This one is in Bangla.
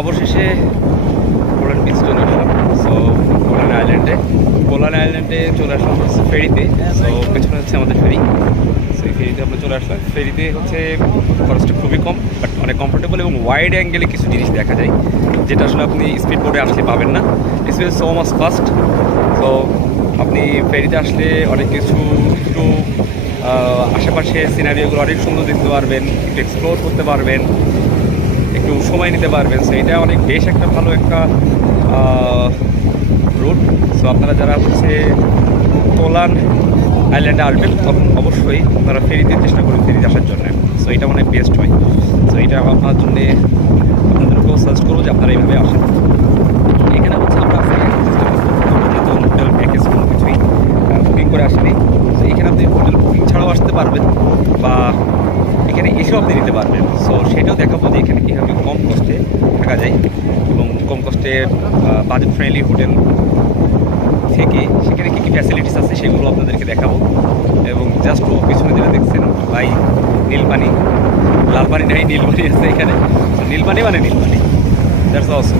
অবশেষে কোলান বিচ চলে আসলাম। সো কোলান আইল্যান্ডে চলে আসলাম হচ্ছে ফেরিতে। সো পেছনে হচ্ছে আমাদের ফেরি। সো এই ফেরিতে আমরা চলে আসলাম। ফেরিতে হচ্ছে খরচটা খুবই কম, বাট অনেক কমফোর্টেবল এবং ওয়াইড অ্যাঙ্গেলে কিছু জিনিস দেখা যায়, যেটা আসলে আপনি স্পিড বোটে আসলে পাবেন না। It's will so much fast. So আপনি ফেরিতে আসলে অনেক কিছু একটু আশেপাশে সিনারিওগুলো অনেক সুন্দর দেখতে পারবেন, একটু এক্সপ্লোর করতে পারবেন, একটু সময় নিতে পারবেন। সো এটা অনেক বেশ একটা ভালো একটা রুট। সো আপনারা যারা হচ্ছে কোলান আইল্যান্ডে আসবেন তখন অবশ্যই আপনারা ফেরিতে চেষ্টা করুন ফেরিতে আসার জন্য। সো এটা অনেক বেস্ট হয়। সো এটা আপনার জন্য আপনাদেরকেও সাজেস্ট করবো যে আপনারা এইভাবে আসেন। এখানে হচ্ছে আমরা যেহেতু হোটেল প্যাকেজ কোনো কিছুই বুকিং করে আসেনি, তো এখানে আপনি হোটেল বুকিং ছাড়াও আসতে পারবেন বা এখানে এসেও আপনি নিতে পারবেন। সো সেটাও দেখাবো যে এখানে কীভাবে কম কস্টে থাকা যায় এবং কম কস্টে বাজেট ফ্রেন্ডলি হোটেল থেকে সেখানে কী কী ফ্যাসিলিটিস আছে সেগুলো আপনাদেরকে দেখাবো। এবং জাস্ট পিছনে যেটা দেখছেন ভাই, নীল পানি, লাল পানি নাই, নীল পানি আছে এখানে। নীল পানি মানে নীল পানি, দ্যাটস অলসো।